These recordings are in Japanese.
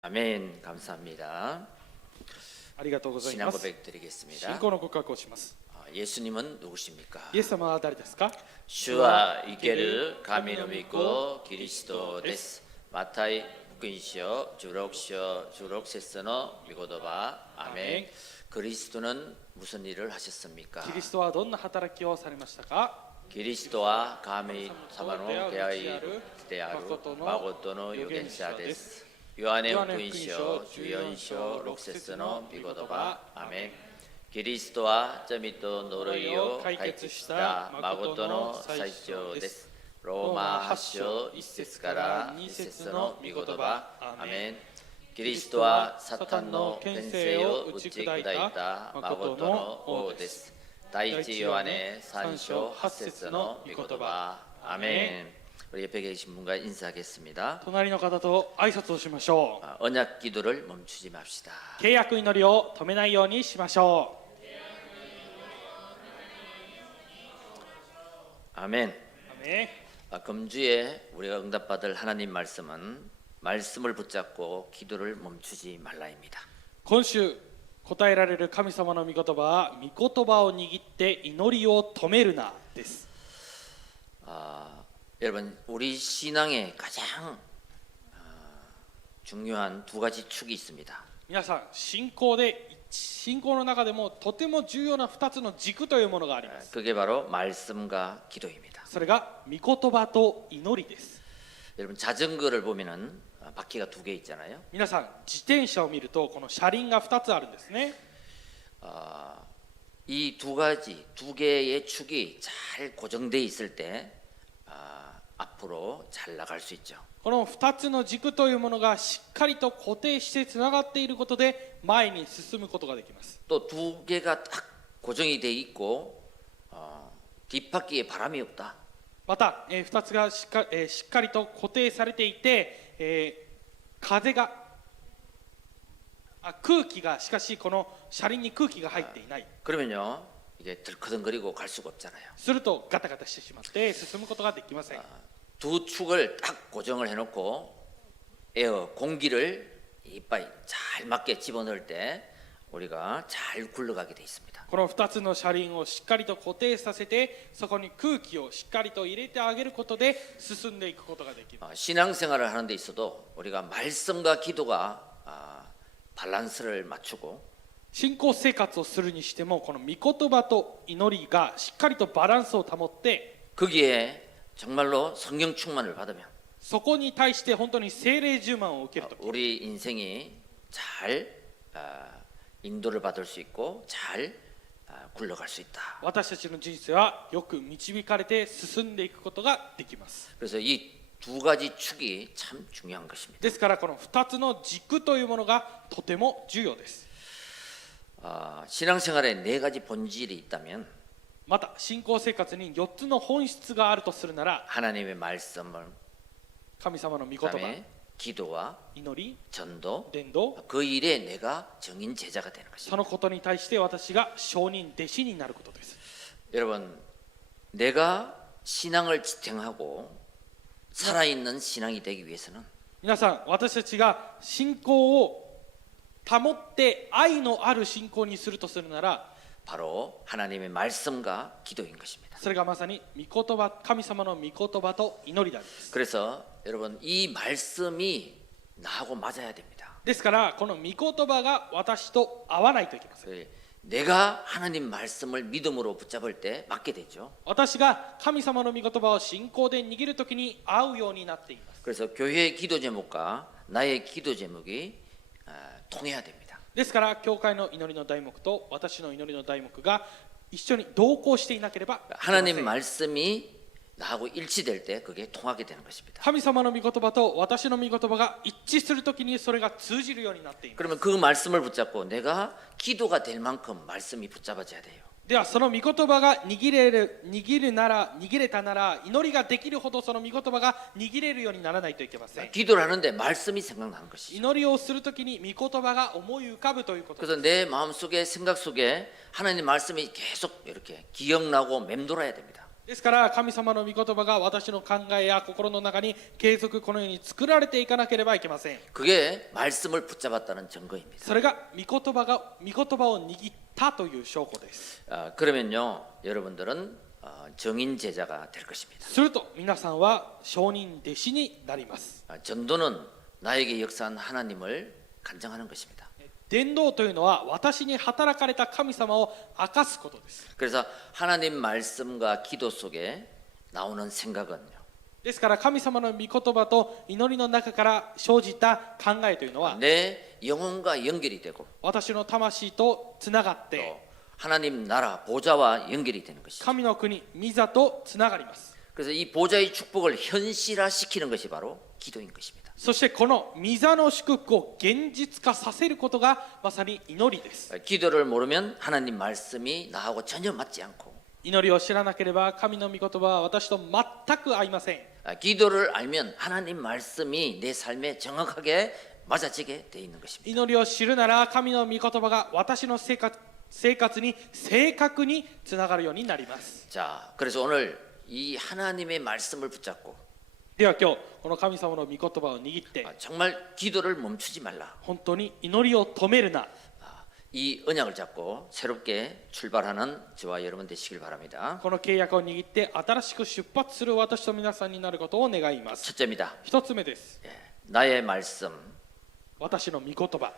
아멘. 감사합니다. ありがとうござい 신앙 ます。 고백 드리겠습니다. 信仰の告白をします。 예수님은 누구십니까? イエス様は誰ですか？ 주와 이케르 가미노 믿고 그리스도 데스. 마타이福音書 16章 16節の 미고도바. 아멘. 그리스도는 무슨 일을 하셨습니까? キリストはどんな働きをされましたか？ 그리스도와 가미 사마노 대하이 대하루 마고토노預言者です. 요한의福音書 14章 6節の 미고도바. 아멘. 그리스도와罪と呪いを解決した誠の最長です. 로마 8章 1節から2節の御言葉. 아멘. 그리스도와 사탄의権勢を打ち砕いた誠の王です. 第一ヨハネ 3章 8節の御言葉. 아멘. 우리 옆에 계신 분과 인사하겠습니다. 隣の方と挨拶をしましょう。 언약 기도를 멈추지 맙시다. 契約祈りを止めないようにしましょ 아멘. う。アメン。 금주에 우리가 응답받을 하나님 말씀은 말씀을 붙잡고 기도를 멈추지 말라입니다. 今週答えられる神様の御言葉は、御言葉を握って祈りを止めるなです。 여러분, 우리 신앙에 가장 중요한 두 가지 축이 있습니다. 皆さん、信仰の中でもとても重要な2つの軸というものがあります。 그게 바로 말씀과 기도입니다. それが御言葉と祈りです。 여러분, 자전거를 보면은 바퀴가 두 개 있잖아요. 皆さん、自転車を見るとこの車輪が2つあるんですね。 이 두 가지, 두 개의 축이 잘 고정돼 있을 때 앞으로 잘 나갈 수 있죠. この2つの軸というものがしっかりと固定してつながっていることで前に進むことができます。 또 두 개가 딱 고정이 돼 있고 뒷바퀴에 바람이 없다. また、2つがしっかりと固定されていて、空気がしかしこの車輪に空気が入っていない。 그러면요, 이게 들커덩거리고 갈 수가 없잖아요. するとガタガタしてしまって進むことができません。 두 축을 딱 고정을 해놓고 공기를 이빨 잘 맞게 집어넣을 때 우리가 잘 굴러가게 돼 있습니다. この2つの車輪をしっかりと固定させて、そこに空気をしっかりと入れてあげることで進んでいくことができます。 신앙생활을 하는 데 있어도 우리가 말씀과 기도가 밸런스를 맞추고 信仰生活をするにしても、この御言葉と祈りがしっかりとバランスを保って、 거기에 정말로 성령 충만을 받으면 そこに対して本当に聖霊充満を受けるとき、 우리 인생이 잘 인도를 받을 수 있고 잘 굴러갈 수 있다. 私たちの人生はよく導かれて進んでいくことができます。 그래서 이 두 가지 축이 참 중요한 것입니다. ですからこの2つの軸というものがとても重要です。 신앙생활에 네 가지 본질이 있다면 また信仰生活に4つの本質があるとするなら、 하나님의 말씀을 神様の御言葉、 그다음에 기도와 祈り、 전도 伝道、 그 일에 내가 정인 제자가 되는 そ 것입니다. のことに対して私が証人弟子になることです。 여러분, 내가 신앙을 지탱하고 살아있는 신앙이 되기 위해서는 皆さん、私たちが信仰を保って愛のある信仰にするとするなら、 바로 하나님의 말씀과 기도인 것입니다. それがまさに御言葉、神様の御言葉と祈りなんです。 그래서 여러분, 이 말씀이 나하고 맞아야 됩니다. ですからこの御言葉が私と合わないといけません。 내가 하나님 말씀을 믿음으로 붙잡을 때 맞게 되죠. 私が神様の御言葉を信仰で握るときに合うようになっています。 그래서 교회의 기도 제목과 나의 기도 제목이 통해야 됩니다. ですから教会の祈りの題目と私の祈りの題目が一緒に同行していなければいけません。 하나님 말씀이 나하고 일치될 때 그게 통하게 되는 것입니다. 神様の御言葉と私の御言葉が一致するときにそれが通じるようになっています。 그러면 그 말씀을 붙잡고 내가 기도가 될 만큼 말씀이 붙잡아져야 돼요. ではその御言葉が握れたなら祈りができるほどその御言葉が握れるようにならないといけません。 기도를 하는데 말씀이 생각나는 것이죠. 祈りをするときに御言葉が思い浮かぶということです。 그래서 내 마음속에 생각 속에 하나님 말씀이 계속 이렇게 기억나고 맴돌아야 됩니다. ですから神様の御言葉が私の考えや心の中に継続このように作られていかなければいけません。 그게 말씀을 붙잡았다는 증거입니다. それが御言葉を握ったという証拠です。 그러면요, 여러분들은 정인 제자가 될 것입니다. すると皆さんは証人弟子になります。 전도는 나에게 역사한 하나님을 간증하는 것입니다. 伝道というのは私に働かれた神様を明かすことです。 그래서 하나님 말씀과 기도 속에 나오는 생각은요, ですから神様の御言葉と祈りの中から生じた考えというのは 내 영혼과 연결이 되고 私の魂とつながっ 또 て 하나님 나라 보좌와 연결이 되는 것이죠. 神の国御座とつながります。 그래서 이 보좌의 축복을 현실화시키는 것이 바로 기도인 것입니다. そしてこの御座の祝福を現実化させることがまさに祈りです。 기도를 모르면 하나님 말씀이 나하고 전혀 맞지 않고 祈りを知らなければ神の御言葉は私と全く合いません。 기도를 알면 하나님 말씀이 내 삶에 정확하게 맞아지게 돼 있는 것입니다. 祈りを知るなら神の御言葉が私の生活に正確につながるようになります。 자, 그래서 오늘 이 하나님의 말씀을 붙잡고 では今日この神様の御言葉を握って 정말 기도를 멈추지 말라. 本当に祈りを止めるな。 이 언약을 잡고 새롭게 출발하는 저와 여러분 되시길 바랍니다. この契約を握って新しく出発する私と皆さんになることを願います。 첫째입니다. 一つ目です。 나의 말씀, 私の御言葉、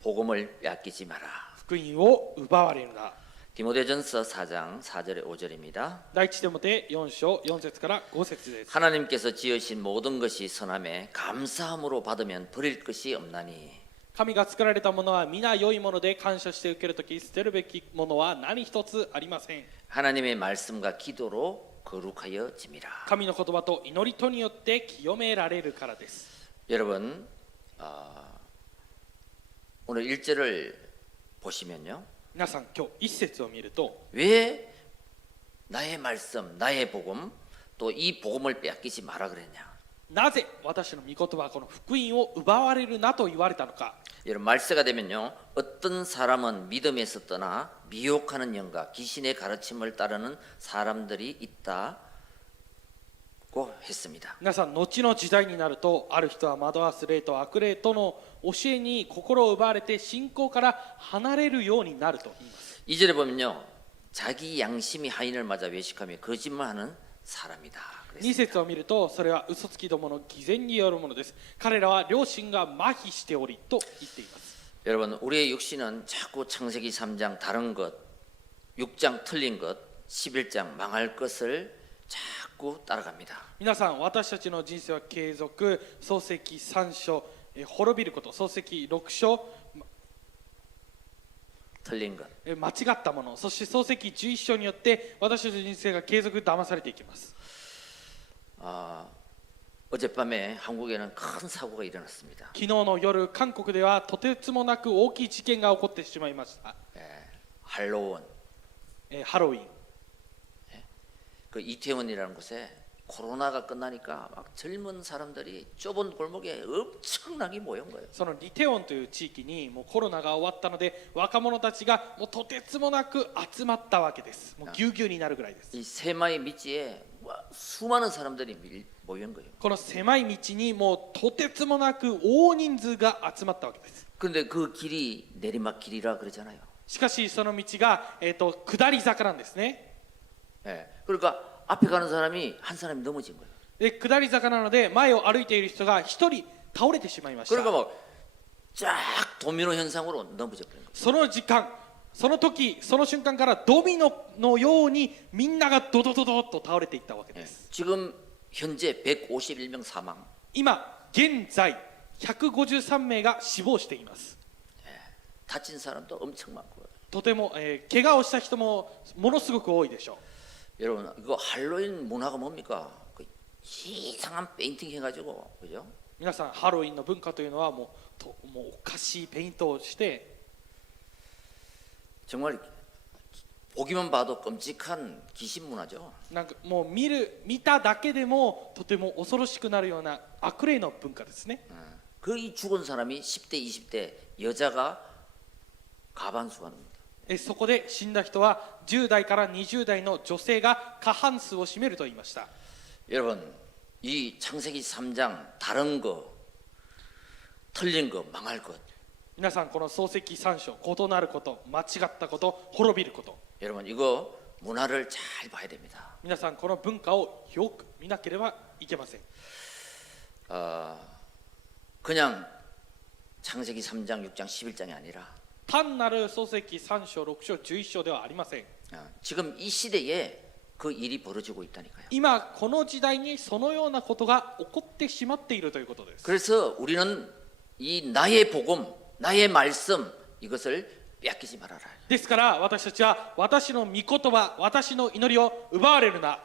복음을 빼앗기지 마라. 福音を奪われるな。 디모데전서 4장 4절에 5절입니다. 第一テモテ4章4節から5節です。 하나님께서 지으신 모든 것이 선함에 감사함으로 받으면 버릴 것이 없나니 神が作られたものは皆良いもので感謝して受けるとき捨てるべきものは何一つありません。 하나님의 말씀과 기도로 거룩하여 짐이라. 神の言葉と祈りとによって清められるからです。 여러분, 오늘 1절을 보시면요. 皆さん今日一節を見ると 왜 나의 말씀, 나의 복음, 또 이 복음을 빼앗기지 마라 그랬냐? なぜ私の御言葉この福音を奪われるなと言われたのか。 여러분 말세가 되면요, 어떤 사람은 믿음에서 떠나 미혹하는 영과 귀신의 가르침을 따르는 사람들이 있다고 했습니다. 皆さん後の時代になるとある人は惑わす霊と悪霊との教えに心を奪われて信仰から離れるようになると言います。 2절에 보면요, 자기 양심이 하인을 맞아 외식하며 거짓말하는 사람이다. 2節を見るとそれは嘘つきどもの偽善によるものです。彼らは良心が麻痺しておりと言っています。 여러분, 우리의 육신은 자꾸 창세기 3장 다른 것, 6장 틀린 것, 11장 망할 것을 자꾸 따라갑니다. 皆さん私たちの人生は継続、創世記3章滅びること、創世記6章 틀린 것. 間違ったもの、そして創世記11章によって私たちの人生が継続騙されていきます。 어젯밤에 한국에는 큰 사고가 일어났습니다. 昨日の夜韓国ではとてつもなく大きい事件が起こってしまいました。 할로원. ハロウィン、 그 이태원이라는 곳에 코로나가 끝나니까 막 젊은 사람들이 좁은 골목에 엄청나게 모인 거예요. そのリテオンという地域にもうコロナが終わったので若者たちがもうとてつもなく集まったわけです。もうぎゅうぎゅうになるぐらいです。 이 세마의 미지에 수많은 사람들이 모인 거예요. この狭い道にもうとてつもなく大人数が集まったわけです。 근데 그 길이 내리막길이라 그러잖아요. しかしその道が、下り坂なんですね。 그러니까 앞에 가는 사람이 한 사람이 넘어진 거예요. で下り坂なので前を歩いている人が一人倒れてしまいました。 그러니까 막 쫙 도미노 현상으로 넘어져 버린 거예요. その時間、その時、その瞬間からドミノのようにみんながドドドドと倒れていったわけです。 지금 현재 151명 사망. 今現在153名が死亡しています。 다친 사람도 엄청 많고요. とても、怪我をした人もものすごく多いでしょう。 여러분, 이거 할로윈 문화가 뭡니까? 그 이상한 페인팅 해가지고, 그죠? 皆さんハロウィンの文化というのはもうおかしいペイントをして 정말 보기만 봐도 끔찍한 귀신 문화죠. なんかもう見ただけでもとても恐ろしくなるような悪霊の文化ですね。 그 이 죽은 사람이 10대, 20대 여자가 가반수가 됩니다. そこで死んだ人は10代から20代の女性が過半数を占めると言いました。 여러분, 이 창세기 3장 다른 거, 틀린 거, 망할 것. 皆さんこの創世記3章、異なること、間違ったこと、滅びること、 여러분 이거 문화를 잘 봐야 됩니다. 皆さんこの文化をよく見なければいけません。 그냥 창세기 3장, 6장, 11장이 아니라 単なる創世記3章、6章、11章ではありません。 지금 이 시대에 그 일이 벌어지고 있다니까요. 今この時代にそのようなことが起こってしまっているということです。 그래서 우리는 이 나의 복음, 나의 말씀 이것을 빼앗기지 말아라. ですから私たちは私の御言葉、私の祈りを奪われるな。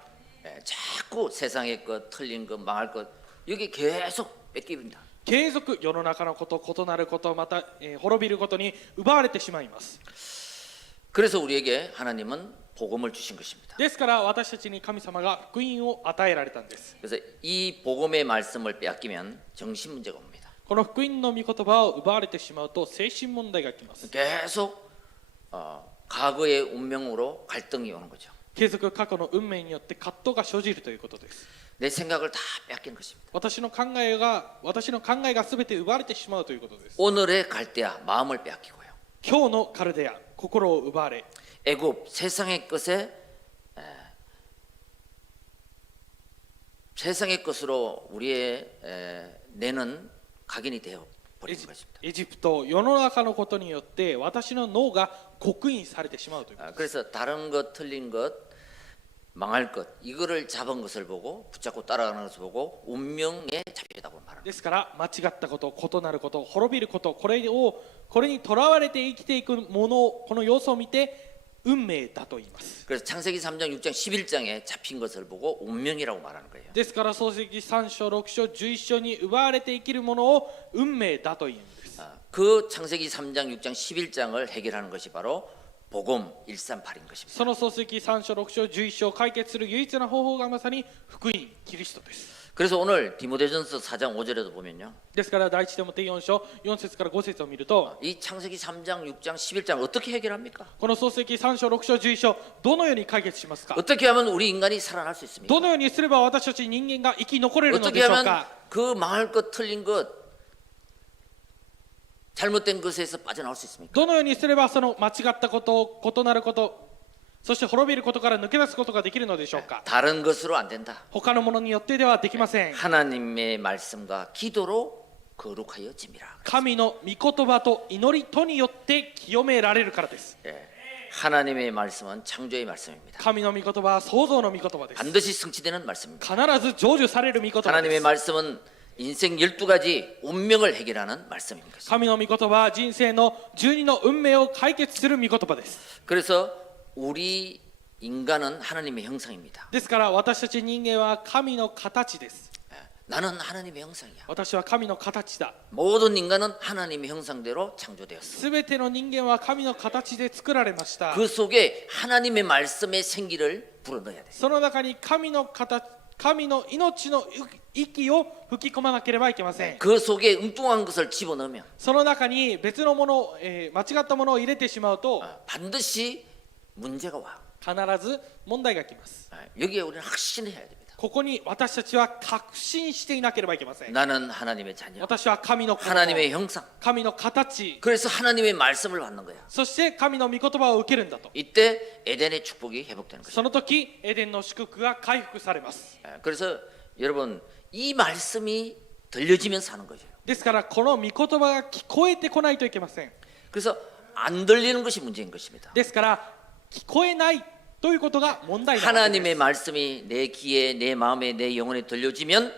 자꾸 세상의 것, 틀린 것, 망할 것 여기 계속 뺏깁니다. 継続世の中のこと、異なること、また、滅びることに奪われてしまいます。 그래서 우리에게 하나님은 복음을 주신 것입니다. ですから私たちに神様が福音を与えられたんです。 그래서 이 복음의 말씀을 빼앗기면 정신 문제가 옵니다. この福音の御言葉を奪われてしまうと精神問題がきます。 계속 과거의 운명으로 갈등이 오는 거죠. 継続過去の運命によって葛藤が生じるということです。 내 생각을 다 빼앗기는 것입니다. 私の考えが全て奪われてしまうということです。 오늘의 갈대아 마음을 빼앗기고요. 今日のカルデア、心を奪われ、 애굽 세상의 것에 세상의 것으로 우리의 뇌는 각인이 되어 버리는 것입니다. エジプト、世の中のことによって私の脳が刻印されてしまうということです。 그래서 다른 것, 틀린 것, 망할 것 이거를 잡은 것을 보고 붙잡고 따라가는 것을 보고 운명에 잡히다고 말합니다. ですから間違ったこと、異なること、滅びること、これにとらわれて生きていくものを、この様子を見て運命だと言います。 그래서 창세기 3장, 6장, 11장에 잡힌 것을 보고 운명이라고 말하는 거예요. ですから創世記3章、6章、11章に奪われて生きるものを運命だと言うんです。 그 창세기 3장, 6장, 11장을 해결하는 것이 바로 복음 138인 것입니다. その創世記3章、6章、11章を解決する唯一な方法がまさに福音、キリストです。 그래서 오늘 디모데전서 4장 5절에도 보면요. ですから第一テモテ4章4節から5節を見ると、 이 창세기 3장, 6장, 11장 어떻게 해결합니까? この創世記3章、6章、11章どのように解決しますか？ 어떻게 하면 우리 인간이 살아날 수 있습니까? どのようにすれば私たち人間が生き残れるの 어떻게 でしょう 하면 か？ 그 망할 것, 틀린 것, 잘못된 것에서 빠져나올 수 있습니까? どのようにすればその間違ったこと、異なること、そして滅びることから抜け出すことができるのでしょうか？ 다른 것으로 안 된다. 他のものによってではできません。 하나님의 말씀과 기도로 거룩하여짐이라. 神の御言葉と祈りとによって清められるからです。 하나님의 말씀은 창조의 말씀입니다. 神の御言葉は創造の御言葉です。 반드시 성취되는 말씀입니다. 必ず成就される御言葉で 하나님의 す。 말씀은 인생 12가지 운명을 해결하는 말씀입니다. 神の御言葉は人生の12の運命を解決する御言葉です。 그래서 우리 인간은 하나님의 형상입니다. ですから私たち人間は神の形です。 나는 하나님의 형상이야. 私は神の形だ。 모든 인간은 하나님의 형상대로 창조되었어. すべての人間は神の形で作られました。 그 속에 하나님의 말씀의 생기를 불어넣어야 돼. その中に神の命の息を吹き込まなければいけません。 그 속에 엉뚱한 것을 집어넣으면 その中に別のもの、間違ったものを入れてしまうと 반드시 문제가 와. 必ず問題がきます。 여기에 우리는 확신해야 됩니다. ここに私たちは確信していなければいけません。 나는 하나님의 자녀. 私は神の子供、 하나님의 형상. 神の形、 그래서 하나님의 말씀을 받는 거야. そして神の御言葉を受けるんだと。 이때 에덴의 축복이 회복되는 거죠. その時エデンの祝福が回復されます。 그래서 여러분 이 말씀이 들려지면 사는 거죠. ですからこの御言葉が聞こえてこないといけません。 그래서 안 들리는 것이 문제인 것입니다. ですから聞こえないということが問題なわけです。 하나님의 말씀이 내 귀에, 내 마음에, 내 영혼에 들려지면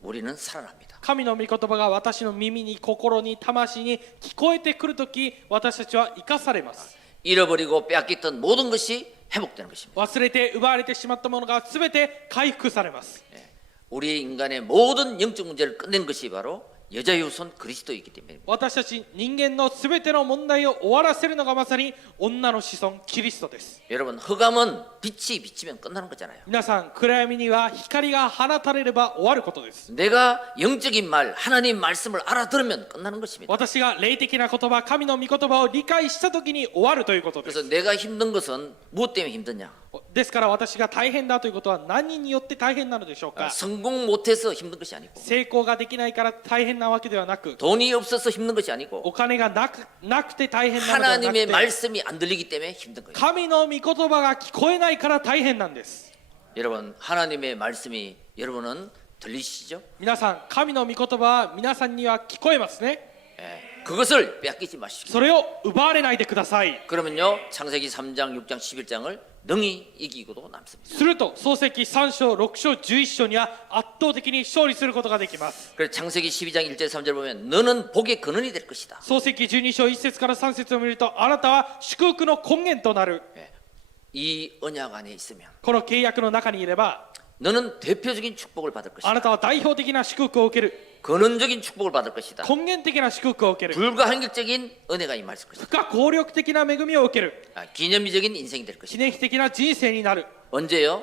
우리는 살아납니다. 神の御言葉が私の耳に、心に、魂に聞こえてくるとき、私たちは生かされます。 잃어버리고 빼앗겼던 모든 것이 회복되는 것입니다. 忘れて奪われてしまったものがすべて回復されます。 우리 인간의 모든 영적 문제를 끝낸 것이 바로 여자의 우선 그리스도이기 때문입니다. 私たち人間のすべての問題を終わらせるのがまさに女の子孫キリストです。 여러분 흑암은 빛이 비치면 끝나는 거잖아요. 皆さん、暗闇には光が放たれれば終わることです。 내가 영적인 말, 하나님 말씀을 알아들으면 끝나는 것입니다. 私が霊的な言葉、神の御言葉を理解したときに終わるということです。 그래서 내가 힘든 것은 무엇 때문에 힘드냐? ですから私が大変だということは何によって大変なのでしょうか。 성공 못해서 힘든 것이 아니고 成功ができないから大変なわけではなく、 돈이 없어서 힘든 것이 아니고 お金がなくて大変なのではなく 하나님의 て、 말씀이 안 들리기 때문에 힘든 거예요. 神の御言葉が聞こえないから大変なんです。 여러분 하나님의 말씀이 여러분은 들리시죠? 皆さん、神の御言葉は皆さんには聞こえますね。 예, 그것을 빼앗기지 마십시오. それを奪われないでください。 그러면요 창세기 3장, 6장, 11장을 능히 이기고도 남습니다. すると創世記3章6章11章には圧倒的に勝利することができます。 그래서 창세기 12장 1절 3절 보면 너는 복의 근원이 될 것이다. 創世記12章1節から3節を見ると、あなたは祝福の根源となる。 예, 이 언약 안에 있으면 この契約の中にいれば、 너는 대표적인 축복을 받을 あ 것이다. なたは代表的な祝福を受ける。 근원적인 축복을 받을 것이다. 根源的な祝福を受ける。 불가항력적인 은혜가 임할 것이다. 不可抗力的な恵みを受ける。 기념비적인 인생이 될 記 것이다. 念碑的な人生になる。 언제요?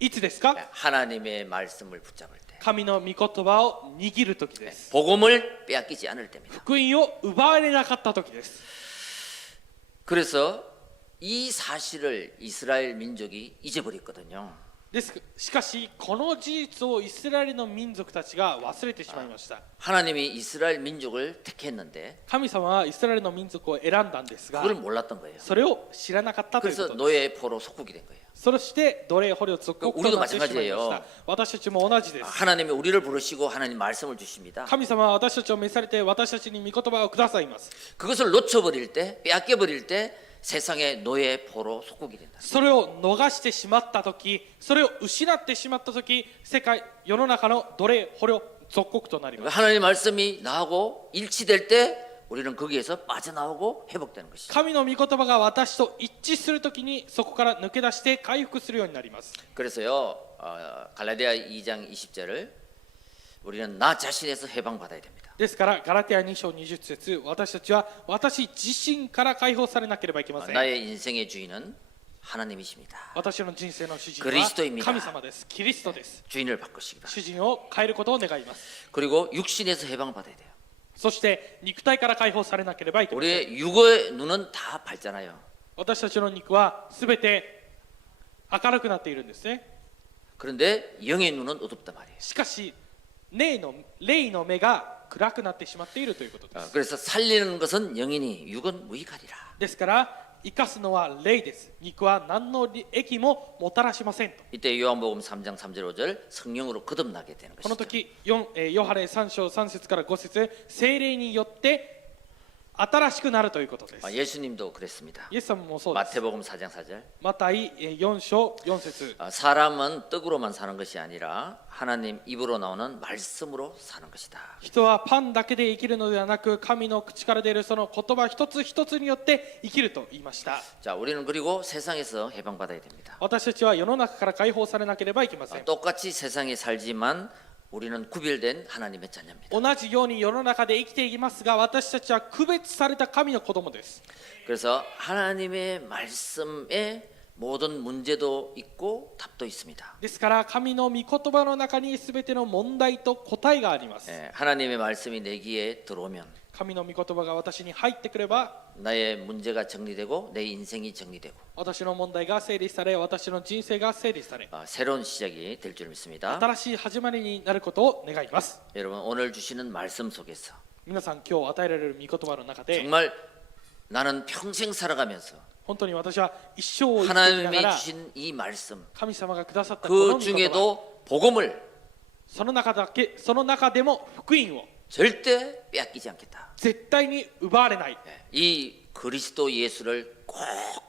いつですか？ 하나님의 말씀을 붙잡을 때, 神の御言葉を握る時です。 복음을 빼앗기지 않을 때입니다. 福音を奪われなかった時です。 그래서 이 사실을 이스라엘 민족이 잊어버렸거든요. しかしこの事実をイスラエルの民族たちが忘れてしまいました。 하나님이 이스라엘 민족을 택했는데 神様はイスラエルの民族を選んだんですが、 그걸 몰랐던 거예요. それを知らなかったというこ 그래서 とです。 노예의 포로 속국이 된 거예요. そして奴隷捕虜属国となってしまいました。私たちも同じです。 하나님이 우리를 부르시고 하나님 말씀을 주십니다. 神様は私たちを召されて私たちに御言葉をくださいます。 그것을 놓쳐버릴 때, 빼앗겨버릴 때 세상의 노예의 포로 속국이 된다. それを逃してしまった時、それを失ってしまった時、世の中の奴隷捕虜属国となります。 하나님 말씀이 나하고 일치될 때 우리는 거기에서 빠져나오고 회복되는 것이죠. 神の御言葉が私と一致するときにそこから抜け出して回復するようになります。 그래서요 갈라디아 2장 20절을 우리는 나 자신에서 해방받아야 됩니다. ですからガラテヤ2章20節、私たちは私自身から解放されなければいけません。 나의 인생의 주인은 하나님이십니다. 私の人生の主人그리스도입니다 は神様です。キリストです。 주인을 바꾸시기 바랍니다. 主人を変えることを願います。 그리고 육신에서 해방받아야 돼요. そして肉体から解放されなければいけません。 우리의 육의 눈은 다 밝잖아요. 私たちの肉はすべて明るくなっているんですね。 그런데 영의 눈은 어둡단 말이에요. しかし霊の目が暗くなってしまっているということです。 그래서 살리는 것은 영이니 육은 무익하리라. ですから生かすのは霊です。肉は何の益ももたらしませんと。 이때 요한복음 3장 3절 5절 성령으로 거듭나게 되는 この 것이죠. 時ヨハネ3章3節から5節、聖霊によって新しくなるということです。 예수님도 그랬습니다. イエス様もそうです。 마태복음 4장 4절 マタイ4章4節、 사람은 떡으로만 사는 것이 아니라 하나님 입으로 나오는 말씀으로 사는 것이다. 人はパンだけで生きるのではなく、神の口から出るその言葉一つ一つによって生きると言いました。 자, 우리는 그리고 세상에서 해방받아야 됩니다. 私たちは世の中から解放されなければいけません。 똑같이 세상에 살지만 우리는 구별된 하나님의 자녀입니다. 同じように世の中で生きていきますが、私たちは区別された神の子供です。 그래서 하나님의 말씀에 모든 문제도 있고 답도 있습니다. ですから神の御言葉の中に全ての問題と答えがあります。 하나님의 말씀이 내 귀에 들어오면 神の御言葉が私に入ってくれば、 나의 문제가 정리되고 내 인생이 정리되고 私の問題が整理され、私の人生が整理され、 새로운 시작이 될 줄 믿습니다. 新しい始まりになることを願います。 여러분 오늘 주시는 말씀 속에서 皆さん、今日与えられる御言葉の中で、 정말 나는 평생 살아가면서 本当に私は一生を生きていな 하나님이 がら、 주신 이 말씀 神様がくださったこの 그 御言葉、 중에도 복음을 その中でも福音を 절대 빼앗기지 않겠다. 絶対に奪われない。 이 그리스도 예수를 꼭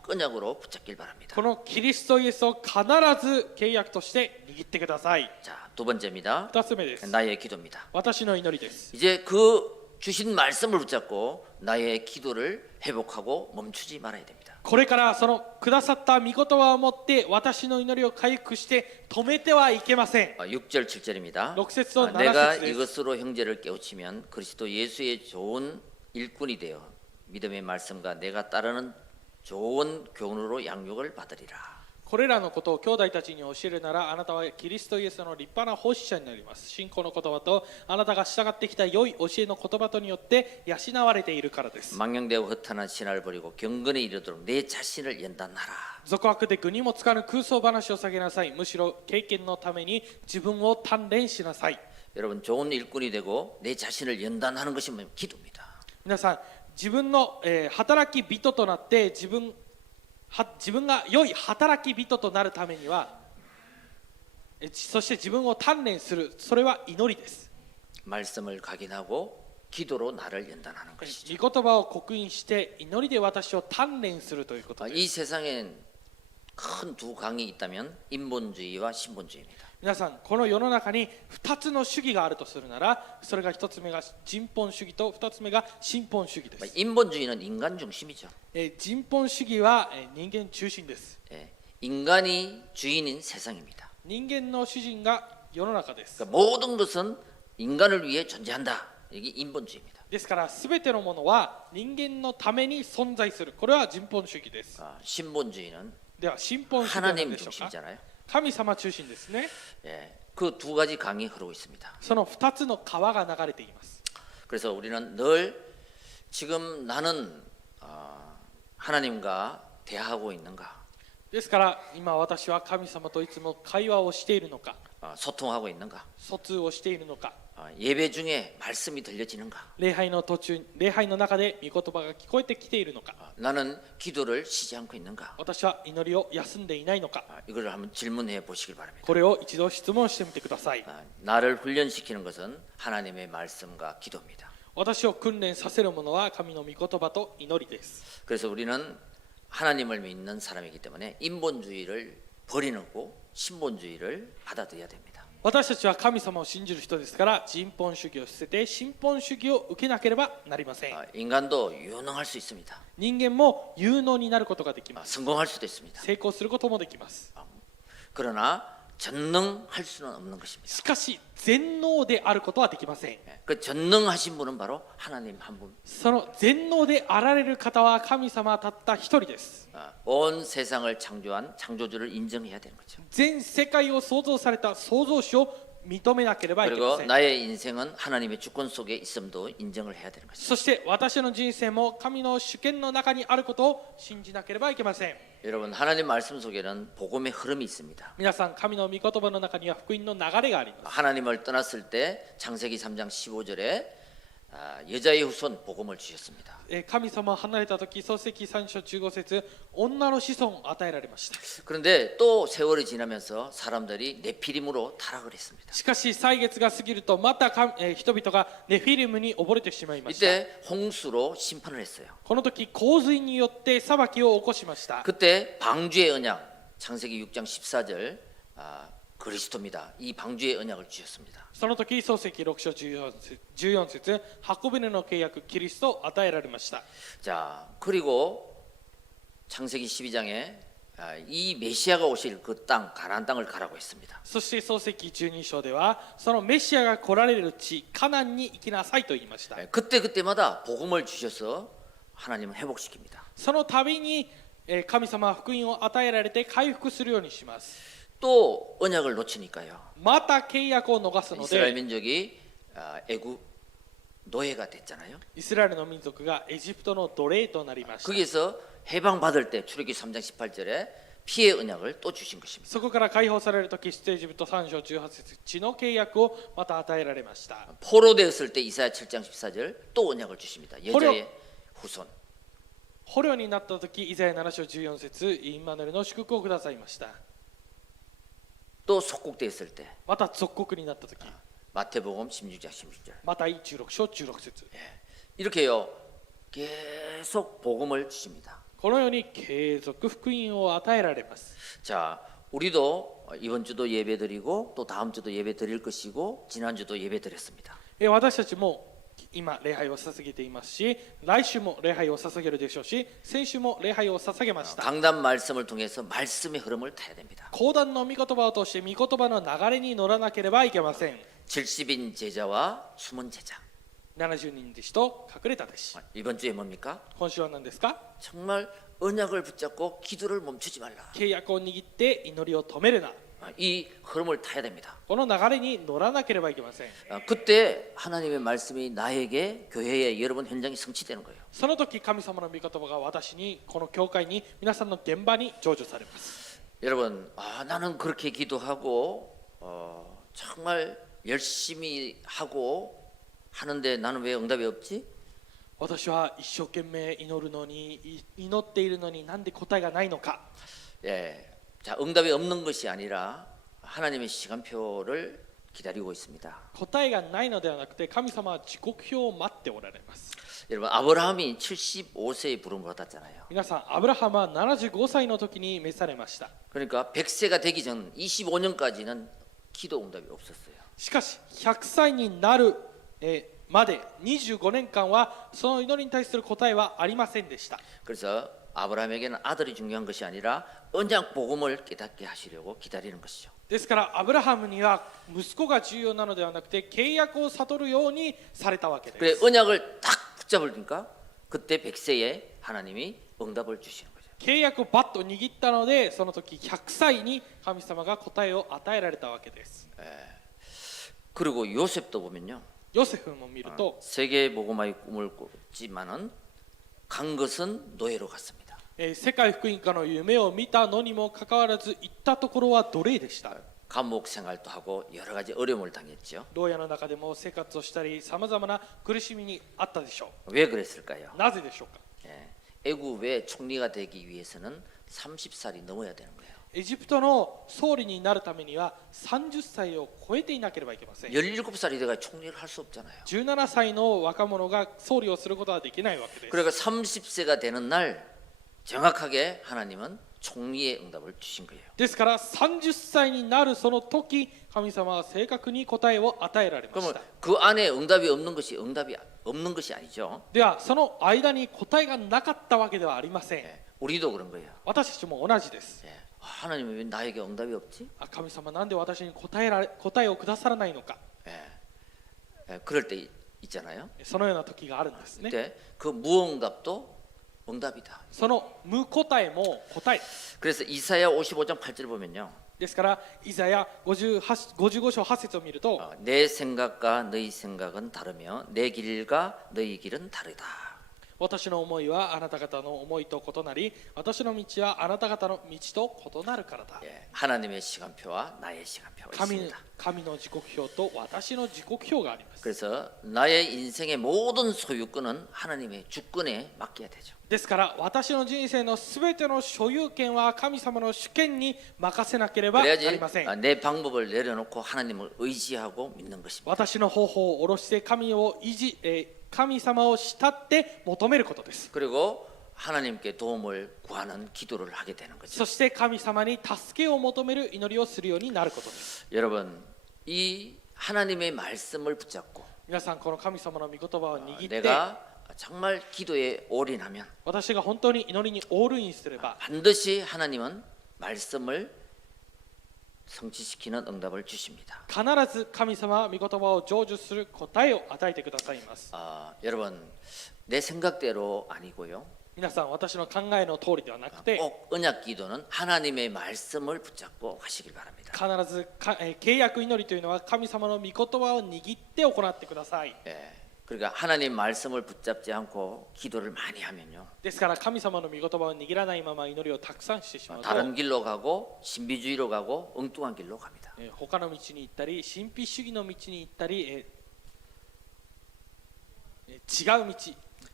언약으로 붙잡길 바랍니다. このキリストイエスを必ず契約として握ってください。 자, 두 번째입니다. 2つ目です。 나의 기도입니다. 私の祈りです。 이제 그 주신 말씀을 붙잡고 나의 기도를 회복하고 멈추지 말아야 됩니다. これからそのくださった御言葉を持って私の祈りを回復して止めてはいけません。 6절 7절입니다. 6節と 내가 7節です。 이것으로 형제를 깨우치면 그리스도 예수의 좋은 일꾼이 되어 믿음의 말씀과 내가 따르는 좋은 교훈으로 양육을 받으리라. これらのことを兄弟たちに教えるならあなたはキリストイエスの立派な奉仕者になります。信仰の言葉とあなたが従ってきた良い教えの言葉とによって養われているからです。 망령되고 허탄한 신화를 버리고 경건에 이르도록 내 자신을 연단하라. 俗悪で具にもつかぬ空想話を下げなさい。むしろ経験のために自分を鍛錬しなさい。 여러분 좋은 일꾼이 되고 내 자신을 연단하는 것이 기도입니다. 皆さん自分の、働き人となって自分が良い働き人となるためには、そして自分を鍛錬する、それは祈りです。 말씀을 각인하고 기도로 나를 연단하는 것이죠. 御言葉を刻印して祈りで私を鍛錬するということです。 이 세상엔 큰 두 강이 있다면 인본주의와 신본주의입니다. 皆さんこの世の中に2つの主義があるとするなら、それが1つ目が人本主義と2つ目が新本主義です。 인본주의는 인간 중심이죠. 人本主義は人間中心です。 인간이 주인인 세상입니다. 人間の主人が世の中です。 그러니까 모든 것은 인간을 위해 존재한다. 이게 인본주의입니다. ですから全てのものは人間のために存在する。これは人本主義です。 신본주의는 では新本主義は何 하나님 でしょうか。 중심이잖아요. 神様中心ですね。 그 두 가지 강이 흐르고 있습니다. その2つの川が流れています。 그래서 우리는 늘 지금 나는 하나님과 대화하고 있는가, ですから今私は神様といつも会話をしているのか、 소통하고 있는가, 疎通をしているのか、 예배 중에 말씀이 들려지는가, 礼拝の途中、礼拝の中で御言葉が聞こえてきているのか、 나는 기도를 쉬지 않고 있는가, 私は祈りを休んでいないのか、 이걸 한번 질문해 보시길 바랍니다. これを一度質問してみてください。 나를 훈련시키는 것은 하나님의 말씀과 기도입니다. 私を訓練させるものは神の御言葉と祈りです。 그래서 우리는 하나님을 믿는 사람이기 때문에 인본주의를 버리고 신본주의를 받아들여야 됩니다. 私たちは神様を信じる人ですから人本主義を捨てて新本主義を受けなければなりません。 인간도 유능할 수 있습니다. 人間も有能になることができます。 성공할 수도 있습니다. 成功することもできます。 그러나 전능할 수는 없는 것입니다. しかし全能であることはできません。 그 전능하신 분은 바로 하나님 한 분. その全能であられる方は神様たった一人です。 온 세상을 창조한 창조주를 인정해야 되는 거죠. 全世界を創造された創造主を認めなければいけま 그리고 せん。 나의 인생은 하나님의 주권 속에 있음도 인정을 해야 되는 것이죠. そして私の人生も神の主権の中にあることを信じなければいけません。 여러분 하나님 말씀 속에는 복음의 흐름이 있습니다. 皆さん神の御言葉の中には福音の流れがあります。 하나님을 떠났을 때 창세기 3장 15절에 여자의 후손 복음을 주셨습니다. 神様を離れた時創世記3章15節女の子孫を与えられました。 그런데 또 세월이 지나면서 사람들이 네피림으로 타락을 했습니다. しかし歳月が過ぎるとまた人々がネフィリムに溺れてしまいました。 이때 홍수로 심판을 했어요. この時洪水によって裁きを起こしました。 그때 방주의 언약 창세기 6장 14절 그리스도입니다. 이 방주의 언약을 주셨습니다. その時創世記6章14節箱舟の契約キリストを与えられました。 자 그리고 창세기 12장에 이 메시아가 오실 그 땅 가나안 땅을 가라고 했습니다. そして創世記12章ではそのメシアが来られる地カナンに行きなさいと言いました。 그때마다 복음을 주셔서 하나님은 회복시킵니다. その度に神様は福音を与えられて回復するようにします。 또 언약을 놓치니까요. また契約を逃すの 이스라엘 で 민족이 애굽 노예가 됐잖아요. イスラエルの民族がエジプトの奴隷となりました。 거기에서 해방받을 때 출애굽기 3장 18절에 피의 언약을 또 주신 것입니다. そこから解放される時出エジプト3章18節地の契約をまた与えられました。 포로되었을 때 이사야 7장 14절 또 언약을 주십니다. 여자의 후손. 捕虜になった時イザヤ7章14節インマヌエルの祝福をくださいました。 또 속국되었을 때 また属国になった時 마태복음 16장 16절. また16章16節 이렇게요. 계속 복음을 주십니다. このように継続福音を与えられます。 자, 우리도 이번 주도 예배 드리고 또 다음 주도 예배 드릴 것이고 지난 주도 예배 드렸습니다. 私たちも今礼拝を捧げていますし、来週も礼拝を捧げるでしょうし、先週も礼拝を捧げました。 강단 말씀을 통해서 말씀의 흐름을 타야 됩니다. 講談の御言葉を通して御言葉の流れに乗らなければいけません。 70인 제자와 숨은 제자. 70人弟子と隠れた弟子。 이번 주에 뭡니까? 今週は何ですか？ 정말 언약을 붙잡고 기도를 멈추지 말라. 契約を握って祈りを止めるな。 이 흐름을 타야 됩니다. この流れに乗らなければいけません。 그때 하나님의 말씀이 나에게 교회에 여러분 현장에 성취되는 거예요. その時神様の御言葉が私に、この教会に、皆さんの現場に成就されます。 여러분, 나는 그렇게 기도하고 정말 열심히 하고 하는데 나는 왜 응답이 없지? 私は一生懸命祈るのに、祈っているのになんで答えがないのか。 예, 자, 응답이 없는 것이 아니라 하나님의 시간표를 기다리고 있습니다. 答えがないのではなくて、神様は時刻表を待っておられます。 여러분, 아브라함이 75세에 부름을 받았잖아요. 皆さん、アブラハムは75歳の時に召されました。 그러니까 100세가 되기 전 25년까지는 기도 응답이 없었어요. しかし100歳になるまで25年間はその祈りに対する答えはありませんでした。 그래서 아브라함에게는 아들이 중요한 것이 아니라 언약 복음을 깨닫게 하시려고 기다리는 것이죠. ですからアブラハムには息子が重要なのではなくて契約を悟るようにされたわけで 그래 す。 언약을 딱 붙잡으니까 그때 100세에 하나님이 응답을 주시는 거죠. 契約をバッと握ったので、その時100歳に神様が答えを与えられたわけです。 그리고 요셉도 보면요. ヨセフも見ると、 세계 복음화의 꿈을 꿨지만은 간 것은 노예로 갔습니다. 世界福音化の夢を見たのにもかかわらず行ったところは奴隷でした。 감옥 생활도 하고 여러 가지 어려움을 당했죠. 牢屋の中でも生活をしたり、さまざまな苦しみにあったでしょ 왜 그랬을까요? う。なぜでしょうか。 애굽의 총리가 되기 위해서는 30살이 넘어야 되는 거예요. エジプトの総理になるためには30歳を超えていなければいけません。 17살이 돼가 총리를 할 수 없잖아요. 17歳の若者が総理をすることはできないわけです。 그러니까 30세가 되는 날 정확하게 하나님은 총리의 응답을 주신 거예요. ですから30歳になるその時、神様は正確に答えを与えられまし 그러면 た。 그 안에 응답이 없는 것이 응답이 없는 것이 아니죠. ではその間に答えがなかったわけではありません。 우리도 그런 거예요. 私たちも同じです。 하나님은 왜 나에게 응답이 없지? 神様なんで私に答えをくださらないのか。 그럴 때 있잖아요. そのような時があるんですね。 근데 그 무응답도 응답이다. その無答えも答え。 그래서 이사야 55장 8절 보면요. ですからイザヤ55章8節を見ると、 내 생각과 너희 생각은 다르며 내 길과 너희 길은 다르다. 私の思いはあなた方の思いと異なり、私の道はあなた方の道と異なるからだ。 하나님의 시간표와 나의 시간표가 있습니다. 神の時刻表と私の時刻表があります。 그래서 나의 인생의 모든 소유권은 하나님의 주권에 맡겨야 되죠. ですから私の人生のすべての所有権は神様の主権に任せなければなり 그래야지 ません。 내 방법을 내려놓고 하나님을 의지하고 믿는 것입니다. 私の方法を下ろして神様を慕って求めることです。 그리고 하나님께 도움을 구하는 기도를 하게 되는 거죠. そして神様に助けを求める祈りをするようになることです。 여러분, 이 하나님의 말씀을 붙잡고 皆さん、この神様の御言葉を握って、 내가 정말 기도에 올인하면 私が本当に祈りにオールインすれば、 반드시 하나님은 말씀을 성취시키는 응답을 주십니다. 必ず神様は御言葉を成就する答えを与えてくださいます。 여러분, 내 생각대로 아니고요. 皆さん、私の考えの通りではなくて、 꼭 언약 기도는 하나님의 말씀을 붙잡고 하시길 바랍니다. 必ず契約祈りというのは神様の御言葉を握って行ってください。 그러니까 하나님 말씀을 붙잡지 않고 기도를 많이 하면요. ですから神様の御言葉を握らないまま祈りをたくさんしてしまうと、 다른 길로 가고 신비주의로 가고 엉뚱한 길로 갑니다. 他の道に行ったり、神秘主義の道に行ったり、違う道、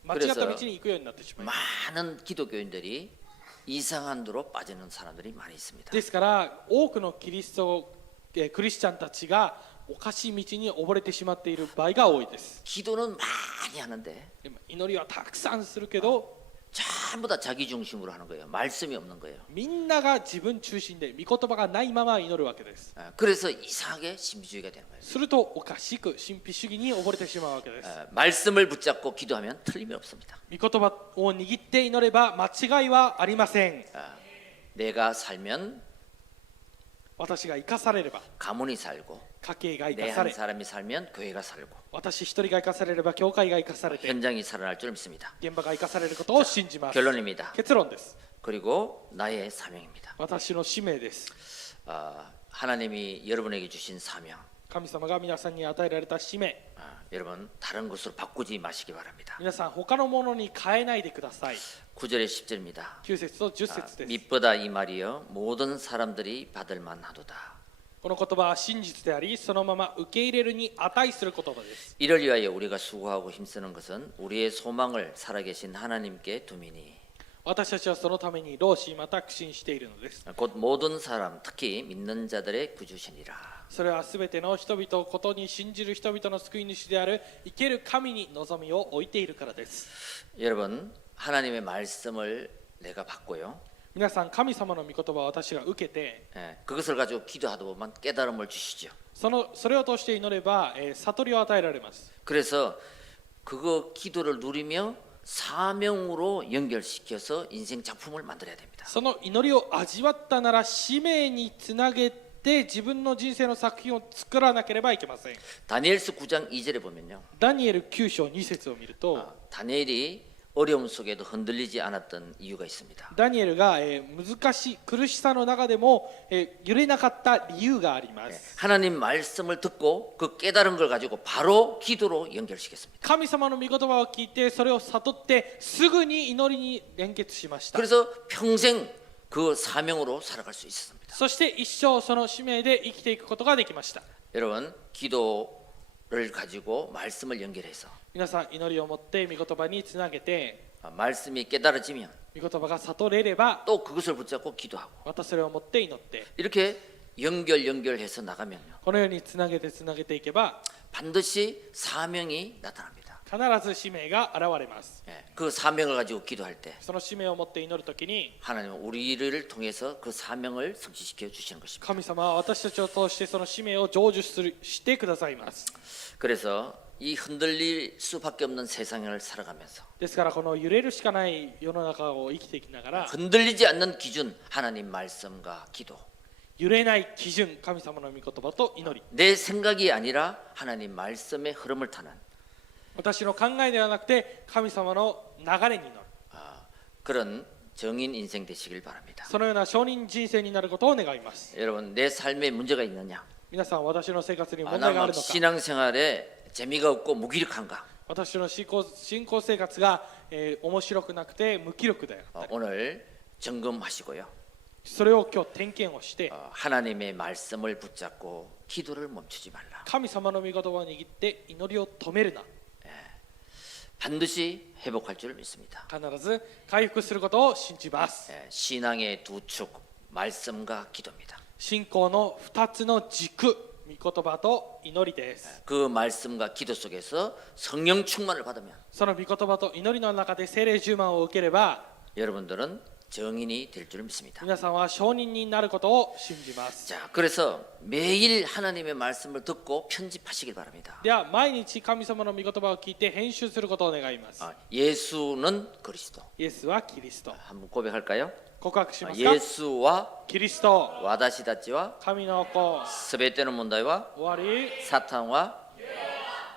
間違った道に行くようになってしまいます。 많은 기독교인들이 이상한 도로 빠지는 사람들이 많이 있습니다. ですから多くのクリスチャンたちがおかしい道に溺れてしまっている場合が多いです。 기도는 많이 하는데 でも祈りはたくさんするけど、 잘 전부 다 자기 중심으로 하는 거예요. 말씀이 없는 거예요. みんなが自分中心で御言葉がないまま祈るわけです。 그래서 이상하게 신비주의가 되는 거예요. するとおかしく神秘主義に溺れてしまうわけです。 말씀을 붙잡고 기도하면 틀림이 없습니다. 御言葉を握って祈れば間違いはありません。 내가 살면 私が生かされれば 가문이 살고 家計が生 내 かさ 한 れ、 사람이 살면 교회가 살고 私一人が生かされれば教会が生かされて 현장이 살아날 줄 믿습니다. 現場が生かされることを信じます。 결론입니다. 結論です。 그리고 나의 사명입니다. 私の使命です。 하나님이 여러분에게 주신 사명. 神様が皆さんに与えられた使命。 여러분 다른 것으로 바꾸지 마시기 바랍니다. 皆さん他のものに変えないでください。 9절에 10절입니다. 9節と10節です。 믿보다 이 말이여 모든 사람들이 받을 만하도다. この言葉は真実であり、そのまま受け入れるに値する言葉です。 이를 위하여 우리가 수고하고 힘쓰는 것은 우리의 소망을 살아계신 하나님께 두미니 私たちはそのために労しまた苦心しているのです。 곧 모든 사람 특히 믿는 자들의 구주시니라. それはすべての人々をことに信じる人々の救い主である生ける神に望みを置いているからです。 여러분 하나님의 말씀을 내가 받고요. 皆さん神様の御言葉を私が受けて、 그것을 가지고 기도하다 보면 깨달음을 주시죠. それを通して祈れば、悟りを与えられます。 그래서 그거 기도를 누리며 사명으로 연결시켜서 인생 작품을 만들어야 됩니다. その祈りを味わったなら使命につなげて自分の人生の作品を作らなければいけません。 다니엘서 9장 2절에 보면요. ダニエル9章2節を見ると、 다니엘이 어려움 속에도 흔들리지 않았던 이유가 있습니다. ダニエルが、難しい苦しさの中でも、揺れなかった理由があります。 하나님 말씀을 듣고 그 깨달은 걸 가지고 바로 기도로 연결시켰습니다. 神様の御言葉を聞いてそれを悟ってすぐに祈りに連結しました。 그래서 평생 그 사명으로 살아갈 수 있었습니다. そして一生その使命で生きていくことができました。 여러분 기도를 가지고 말씀을 연결해서 皆さん祈りを持って御言葉につなげて 말씀이 깨달아지면 御言葉が悟れれば 또 그것을 붙잡고 기도하고 またそれを持って祈って 이렇게 연결해서 나가면요 このようにつなげていけば 반드시 사명이 나타납니다. 必ず使命が現れます。 그 사명을 가지고 기도할 때 その使命を持って祈るときに 하나님은 우리를 통해서 그 사명을 성취시켜 주시는 것입니다. 神様は私たちを通してその使命を成就してくださいます。 그래서 이 흔들릴 수밖에 없는 세상을 살아가면서 ですからこの揺れるしかない世の中を生きていきながら 흔들리지 않는 기준 하나님 말씀과 기도 揺れない基準神様の御言葉と祈り 내 생각이 아니라 하나님 말씀의 흐름을 타는 私の考えではなくて神様の流れに祈る 그런 정인 인생 되시길 바랍니다. そのような証人人生になることを願います。 여러분 내 삶에 문제가 있느냐? 皆さん私の生活に問題があるのか 신앙생활에 재미가 없고 무기력한가? 私の信仰生活が、面白くなくて無気力だよ 오늘 점검하시고요. それを今日点検をして 하나님의 말씀을 붙잡고 기도를 멈추지 말라. 神様の御言葉を握って祈りを止めるな 반드시 회복할 줄 믿습니다. 必ず回復することを信じます。 신앙의 두 축, 말씀과 기도입니다. 信仰の2つの軸御言葉と祈りです。 그 말씀과 기도 속에서 성령 충만을 받으면 その御言葉と祈りの中で聖霊充満を受ければ 여러분들은 정인이 될 줄 믿습니다. 皆さんは証人になることを信じます。 자, 그래서 매일 하나님의 말씀을 듣고 편집하시길 바랍니다. では毎日神様の御言葉を聞いて編集することを願います。 예수는 그리스도. イエスはキリスト。 한번 고백할까요? 告白しますか？ 예수와 キリスト、 와다시다치와 神の子、 스베테노 문다이와 終わり、 사탄과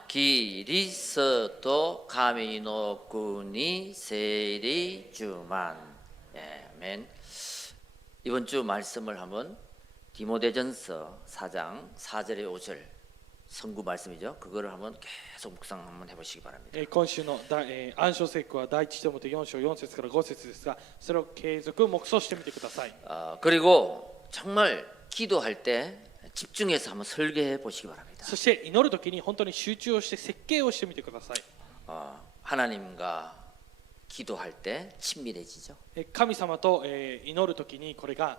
기리스도 가미노군이 세리 주만. 아멘. 이번 주 말씀을 한번 디모데전서 4장 4절에 5절 선구 말씀이죠. 그거를 한번 계속 묵상 한번 해보시기 바랍니다. 今週の暗唱聖句は第一テモテ4章4節から5節ですが、それを継続黙想してみてください。 그리고 정말 기도할 때 집중해서 한번 설계해 보시기 바랍니다. そして祈るときに本当に集中をして設計をしてみてください。 하나님과 기도할 때 친밀해지죠. 神様と祈るときにこれが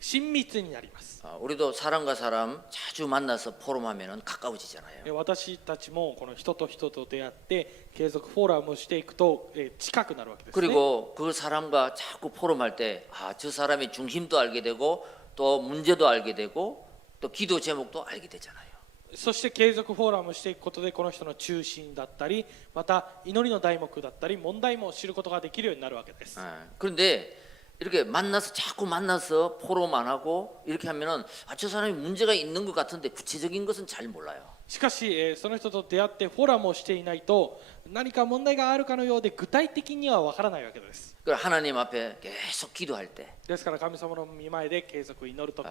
親密になります。 우리도 사람과 사람 자주 만나서 포럼하면은 가까워지잖아요. 私たちもこの人と人と出会って継続フォーラムをしていくと近くなるわけですね。 그리고 그 사람과 자꾸 포럼할 때, 저 사람의 중심도 알게 되고 또 문제도 알게 되고 또 기도 제목도 알게 되잖아요. そして継続フォーラムをしていくことでこの人の中心だったりまた祈りの題目だったり問題も知ることができるようになるわけです。 그런데 이렇게 만나서 자꾸 만나서 포럼 안 하고 이렇게 하면은 저 사람이 문제가 있는 것 같은데 구체적인 것은 잘 몰라요. しかしその人と出会ってフォーラムをしていないと何か問題があるかのようで具体的にはわからないわけです。 하나님 앞에 계속 기도할 때 ですから神様の御前で継続祈るとき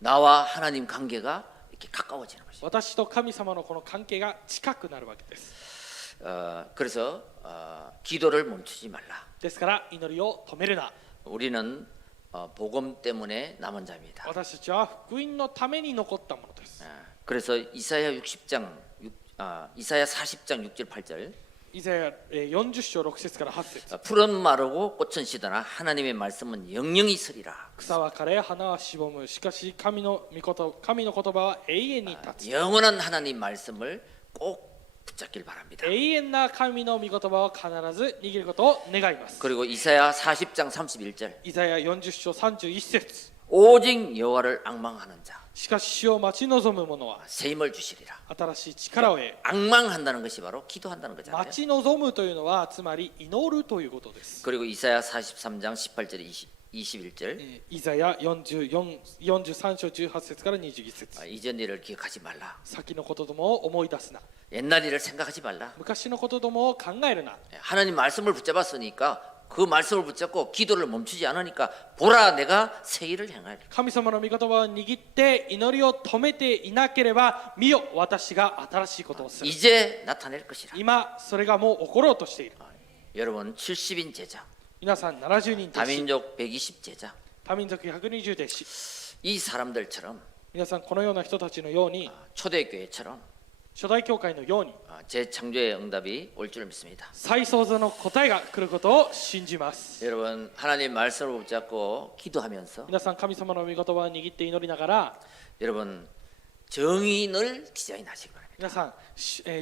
나와 하나님 관계가 이렇게 가까워지는 것이죠. 私と神様のこの関係が近くなるわけです。 그래서 기도를 멈추지 말라. ですから祈りを止めるな。 우리는 복음 때문에 남은 자입니다. 私たちは福音のために残ったものです。 그래서 이사야 40장 6절 8절 イザヤ40章6節から8節 푸른 마르고 꽃은 시드나 하나님의 말씀은 영영이 서리라. 草は枯れ花はしぼむしかし神の言葉は永遠に立つ 영원한 하나님 말씀을 꼭 붙잡길 바랍니다. 永遠な神の御言葉を必ず握ることを願います。 그리고 이사야 40장 31절 イザヤ40章31節 오직 여호와를 앙망하는 자 しかし主を待ち望む者は 새 힘을 주시리라. 新しい力を得 앙망한다는 것이 바로 기도한다는 거잖아요. 待ち望むというのはつまり祈るということです。 그리고 이사야 43장 18절 21절 イザヤ43章18節から21節 이전 일을 기억하지 말라. 先のことどもを思い出すな 옛날 일을 생각하지 말라. 昔のことどもを考えるな 하나님 말씀을 붙잡았으니까 그 말씀을 붙잡고 기도를 멈추지 않으니까 보라 내가 새 일을 행하리. 神様の御言葉を握って祈りを止めていなければ見よ私が新しいことをする 이제 나타낼 것이라. 今それがもう起ころうとしている 여러분 70인 제자, 皆さん70人弟子 다민족 120 제자, 多民族120弟子 이 사람들처럼 皆さんこのような人たちのように 초대교회처럼 初代教会のように 재창조의 응답이 올 줄 믿습니다. 再創造の答えが来ることを信じます 여러분 하나님 말씀을 붙잡고 기도하면서 皆さん神様の御言葉を握って祈りながら 여러분 정인을 디자인하시기 바랍니다. 皆さん、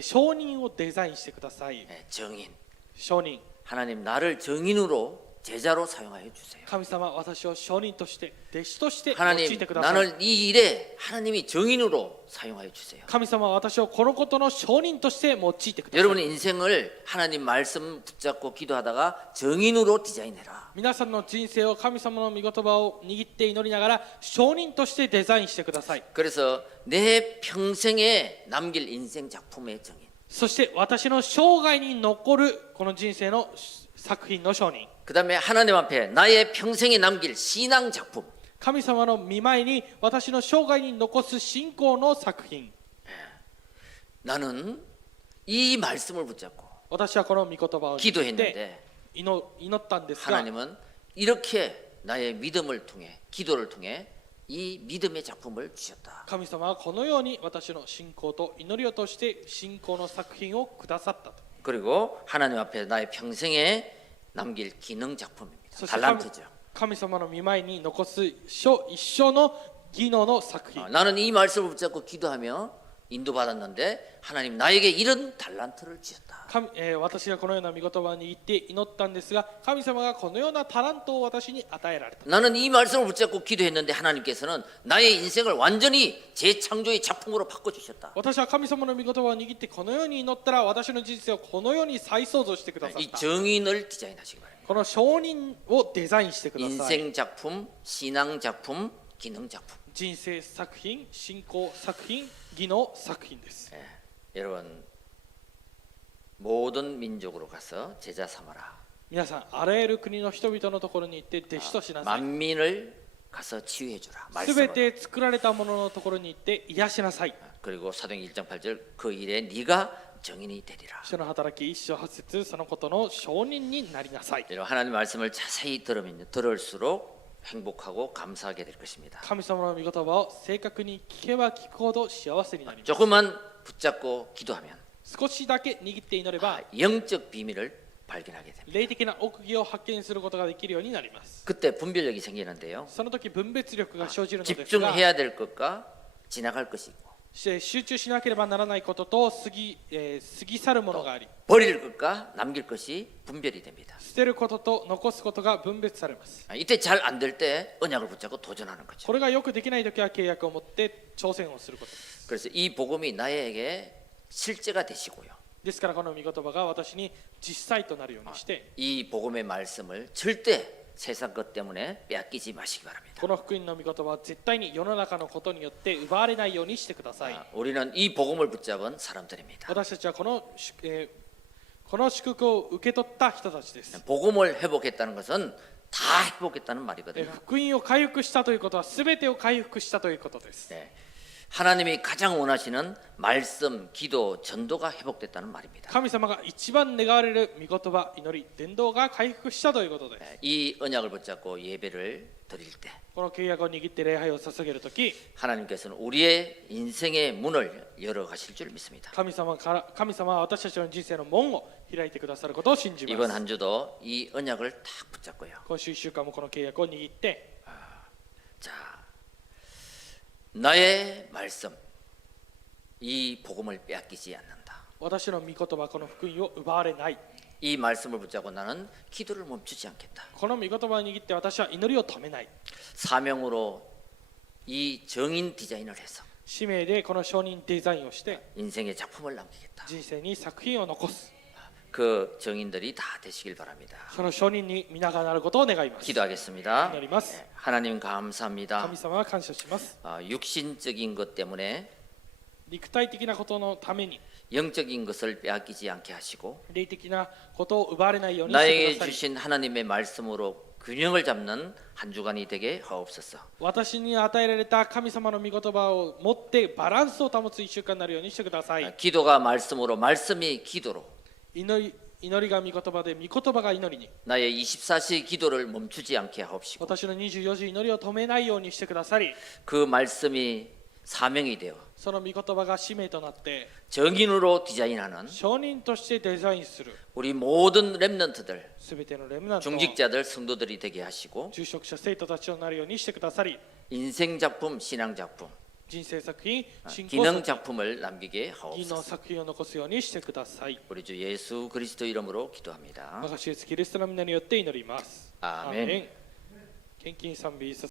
証人をデザインしてください 정인. 証人 하나님 나를 정인으로 제자로 사용하여 주세요. 神様私を証人として弟子として用い 하나님 てください 나를 이 일에 하나님이 정인으로 사용하여 주세요. 神様は私をこのことの証人として用いてください 여러분의 인생을 하나님 말씀 붙잡고 기도하다가 정인으로 디자인해라. 皆さんの人生を神様の御言葉を握って祈りながら証人としてデザインしてください 그래서 내 평생에 남길 인생 작품의 정인. そして私の生涯に残るこの人生の作品の証人 그 다음에 하나님 앞에 나의 평생에 남길 신앙 작품. 神様の御前に私の生涯に残す信仰の作品 나는 이 말씀을 붙잡고 私はこの御言葉を握って 기도했는데 祈ったんですが 하나님은 이렇게 나의 믿음을 통해 기도를 통해 이 믿음의 작품을 주셨다. 神様はこのように私の信仰と祈りを通して信仰の作品をくださったと 그리고 하나님 앞에 나의 평생에 남길 기능 작품입니다. そして 달란트죠. 神様の御前に残す一生の技能の作品 나는 이 말씀을 붙잡고 기도하며 인도받았는데 하나님 나에게 이런 달란트를 주셨다. 私がこのような御言葉を握って祈ったんですが神様がこのようなタラントを私に与えられた 나는 이 말씀을 붙잡고 기도했는데 하나님께서는 나의 인생을 완전히 재창조의 작품으로 바꿔주셨다. 私は神様の御言葉を握ってこのように祈ったら私の人生をこのように再創造してくださっ 이 た 정인을 디자인하시기 바랍니다. この証人をデザインしてください 인생 작품, 신앙 작품, 기능 작품. 人生作品信仰作品技能作品です 여러분 모든 민족으로 가서 제자 삼아라. 皆さんあらゆる国の人々のところに行って弟子としなさい 만민을 가서 치유해 주라. すべ 말씀으로. て作られたもののところに行って癒しなさい 그리고 사도행 1장 8절 그 일에 네가 정인이 되리라. 主の働き一章八節そのことの証人になりなさい 여러분 하나님 말씀을 자세히 들을수록 행복하고 감사하게 될 것입니다. 神様の御言葉を正確に聞けば聞くほど幸せになります 조금만 붙잡고 기도하면 少しだけ握って祈れば 영적 비밀을 발견하게 됩니다. 霊的な奥義を発見することができるようになります。 그때 분별력이 생기는데요. その時分別力が生じるのですが、 집중해야 될 것과 지나갈 것이 있고 集中しなければならないことと過ぎ去るものがあり、 버릴 것과 남길 것이 분별이 됩니다. 捨てることと残すことが分別されます。 이때 잘 안 될 때 언약을 붙잡고 도전하는 거죠. これがよくできない時は契約を持って挑戦をすることです。 그래서 이 복음이 나에게 실제가 되시고요. ですからこの御言葉が私に実際となるようにして、 이 복음의 말씀을 절대 세상 것 때문에 빼앗기지 마시기 바랍니다. この福音の御言葉は絶対に世の中のことによって奪われないようにしてください。 우리는 이 복음을 붙잡은 사람들입니다. 私たちはこの祝福を受け取った人たちです。 복음을 회복했다는 것은 다 회복했다는 말이거든요. 福音を回復したということは全てを回復したということです。 네. 하나님이 가장 원하시는 말씀, 기도, 전도가 회복됐다는 말입니다. 神様が一番願われる御言葉、祈り、伝道が回復したということです。 이 언약을 붙잡고 예배를 드릴 때 この契約を握って礼拝を捧げるとき、 하나님께서는 우리의 인생의 문을 열어 가실 줄 믿습니다. 神様は私たちの人生の門を開いてくださることを信じま 이번 す。 한 주도 이 언약을 딱 붙잡고요. 今週1週間もこの契約を握って、 자, 나의 말씀, 이 복음을 빼앗기지 않는다. 私の御言葉、この福音を奪われない。 이 말씀을 붙잡고 나는 기도를 멈추지 않겠다. この御言葉を握って私は祈りを止めない。 사명으로 이 정인 디자인을 해서 使命でこの承認デザインをして 인생의 작품을 남기겠다. 人生に作品を残す。 그 정인들이 다 되시길 바랍니다. その承認に皆がなることを願います。 기도하겠습니다. 祈ります。 네, 하나님 감사합니다. 神様は感謝します。 육신적인 것 때문에 肉体的なことのために 영적인 것을 빼앗기지 않게 하시고 霊的なことを奪われないようにして 나에게 ください。 주신 하나님의 말씀으로 균형을 잡는 한 주간이 되게 하옵소서. 私に与えられた神様の御言葉を持ってバランスを保つ1週間になるようにしてください。 기도가 말씀으로 말씀이 기도로 祈りが御言葉で御言葉が祈りに、 나의 24시 기도를 멈추지 않게 하옵시고 私の24時祈りを止めないようにしてくださり、 그 말씀이 사명이 되어 その御言葉が使命となって、 정인으로 디자인하는 証人としてデザインする 우리 모든 렘넌트들 すべてのレムナント、 중직자들 성도들이 되게 하시고 住職者生徒たちとなるようにしてくださり、 인생 작품, 신앙 작품, 人生作品、信仰 기능 作品、 작품을 남기게 技能 하옵소서. 作品を残すようにしてください。 우리 주 예수 그리스도 이름으로 기도합니다. 我が主イエスキリストの皆によって祈ります。 아멘. 献金賛美